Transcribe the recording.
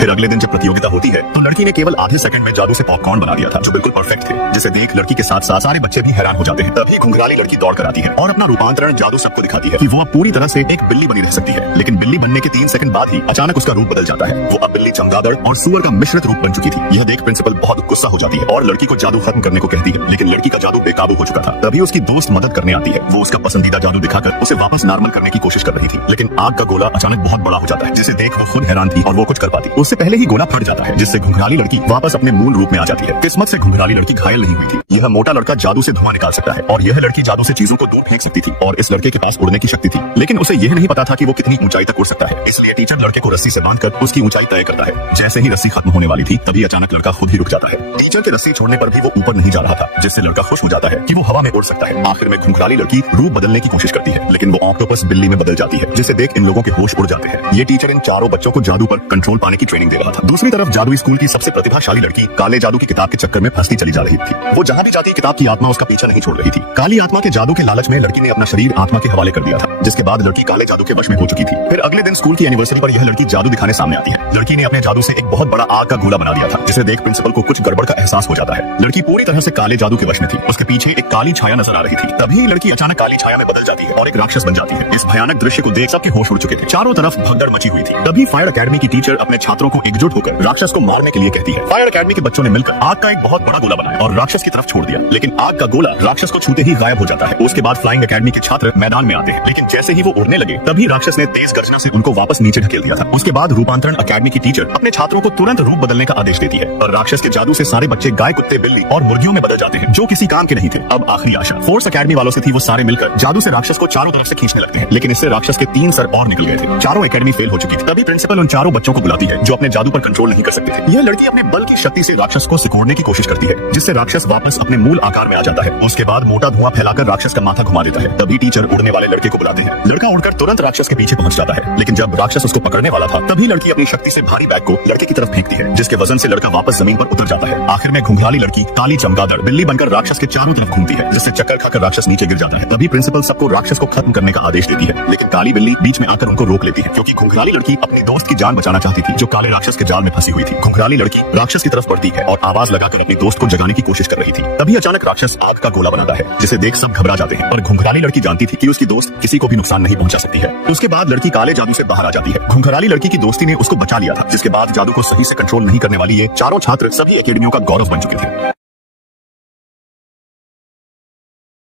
फिर अगले दिन जब प्रतियोगिता होती है तो लड़की ने केवल आधे सेकंड में जादू से पॉपकॉर्न बना दिया था जो बिल्कुल परफेक्ट थे, जिसे देख लड़की के साथ साथ सारे बच्चे भी हैरान हो जाते हैं। तभी घुंघराली लड़की दौड़ कर आती है और अपना रूपांतरण जादू सबको दिखाती है कि वो अब पूरी तरह से एक बिल्ली बनी रह सकती है। लेकिन बिल्ली बनने के 3 सेकंड बाद ही अचानक उसका रूप बदल जाता है। वो अब बिल्ली, चमगादड़ और सुअर का मिश्रित रूप बन चुकी थी। यह देख प्रिंसिपल बहुत गुस्सा हो जाती है और लड़की को जादू खत्म करने को कहती है, लेकिन लड़की का जादू बेकाबू हो चुका था। तभी उसकी दोस्त मदद करने आती है। वो उसका पसंदीदा जादू दिखाकर उसे वापस नॉर्मल करने की कोशिश कर रही थी, लेकिन आग का गोला अचानक बहुत बड़ा हो जाता है, जिसे देख वो खुद हैरान थी और वो कुछ कर पाती। उससे पहले ही गोला फट जाता है, जिससे घुंघराली लड़की वापस अपने मूल रूप में आ जाती है। किस्मत से घुंघराली लड़की घायल नहीं हुई थी। यह मोटा लड़का जादू से धुआं निकाल सकता है और यह लड़की जादू से चीजों को दूर फेंक सकती थी और इस लड़के के पास उड़ने की शक्ति थी, लेकिन उसे यह नहीं पता था कि वो कितनी ऊंचाई तक उड़ सकता है। इसलिए टीचर लड़के को रस्सी से बांधकर उसकी ऊंचाई तय करता है। जैसे ही रस्सी खत्म होने वाली थी तभी अचानक लड़का खुद ही रुक जाता है। टीचर के रस्सी छोड़ने पर भी वो ऊपर नहीं जा रहा था, जिससे लड़का खुश हो जाता है कि वो हवा में उड़ सकता है। आखिर में घुंघराली लड़की रूप बदलने की कोशिश करती है, लेकिन वो ऑक्टोपस बिल्ली में बदल जाती है, जिसे देख इन लोगों के होश उड़ जाते हैं। ये टीचर इन चारों बच्चों को जादू पर कंट्रोल पाने की ट्रेनिंग दे रहा था। दूसरी तरफ जादुई स्कूल की सबसे प्रतिभाशाली लड़की काले जादू की किताब के चक्कर में फंसती चली जा रही थी। वो जहाँ भी जाती किताब की आत्मा उसका पीछा नहीं छोड़ रही थी। काली आत्मा के जादू के लालच में लड़की ने अपना शरीर आत्मा के हवाले कर दिया था, जिसके बाद लड़की काले जादू के वश में हो चुकी थी। फिर अगले दिन स्कूल की एनिवर्सरी पर यह लड़की जादू दिखाने सामने आती है। लड़की ने अपने जादू से एक बहुत बड़ा आग का गोला बना दिया था, जिसे देख प्रिंसिपल को कुछ गड़बड़ का एहसास हो जाता है। लड़की पूरी तरह से काले जादू के वश में थी। उसके पीछे एक काली छाया नजर आ रही थी। तभी लड़की अचानक काली छाया में बदल जाती है और एक राक्षस बन जाती है। इस भयानक दृश्य को देख सबके होश उड़ चुके थे। चारों तरफ भगदड़ मची हुई थी। तभी फायर अकेडमी की टीचर अपने छात्रों को एकजुट होकर राक्षस को मारने के लिए कहती है। फायर अकेडमी के बच्चों ने मिलकर आग का एक बहुत बड़ा गोला बनाया और राक्षस की तरफ छोड़ दिया, लेकिन आग का गोला राक्षस को छूते ही गायब हो जाता है। उसके बाद फ्लाइंग अकेडमी के छात्र मैदान में आते हैं, लेकिन जैसे ही वो उड़ने लगे तभी राक्षस ने तेज गर्जना से उनको वापस नीचे ढकेल दिया था। उसके बाद रूपांतरण अकेडमी की टीचर अपने छात्रों को तुरंत रूप बदलने का आदेश देती है और राक्षस के जादू से सारे बच्चे गाय, कुत्ते, बिल्ली और मुर्गियों में बदल जाते हैं, जो किसी काम के नहीं थे। अब आखिरी आशा फोर्स अकेडमी वालों से थी। वो सारे मिलकर जादू से राक्षस को चारों तरफ से खींचने लगते हैं, लेकिन इससे राक्षस के 3 सर और निकल गए थे। चारों अकेडमी फेल हो चुकी थी। तभी प्रिंसिपल उन चारों बच्चों को बुलाती है जो अपने जादू पर कंट्रोल नहीं कर सकते थे। यह लड़की अपने बल की शक्ति से राक्षस को सिकोड़ने की कोशिश करती है, जिससे राक्षस वापस अपने मूल आकार में आ जाता है। उसके बाद मोटा धुआं फैलाकर राक्षस का माथा घुमा देता है। तभी टीचर उड़ने वाले लड़के को बुलाते हैं। लड़का उड़कर तुरंत राक्षस के पीछे पहुंच जाता है, लेकिन जब राक्षस उसको पकड़ने वाला था तभी लड़की अपनी शक्ति से भारी बैग को लड़के की तरफ फेंकती है, जिसके वजन से लड़का वापस जमीन पर उतर जाता है। आखिर में घुंघराली लड़की काली चमगादड़ बिल्ली बनकर राक्षस के चारों तरफ घूमती है, जिससे चक्कर खाकर राक्षस नीचे गिर जाता है। तभी प्रिंसिपल सबको राक्षस को खत्म करने का आदेश देती है, लेकिन काली बिल्ली बीच में आकर उनको रोक लेती है, क्योंकि घुंघराली लड़की अपनी दोस्त की जान बचाना चाहती थी जो काले राक्षस के जाल में फंसी हुई थी। घुंघराली लड़की राक्षस की तरफ बढ़ती है और आवाज लगाकर अपनी दोस्त को जगाने की कोशिश कर रही थी। तभी अचानक राक्षस आग का गोला बनाता है, जिसे देख सब घबरा जाते हैं और घुंघराली लड़की जानती थी कि उसकी दोस्त किसी को भी नुकसान नहीं पहुंचा सकती है। उसके बाद लड़की काले जादू से बाहर आ जाती है। घुंघराली लड़की की दोस्ती ने उसको बचा लिया था, जिसके बाद जादू को सही से कंट्रोल नहीं करने वाली ये चारों छात्र सभी एकेडमियों का गौरव बन चुके थे।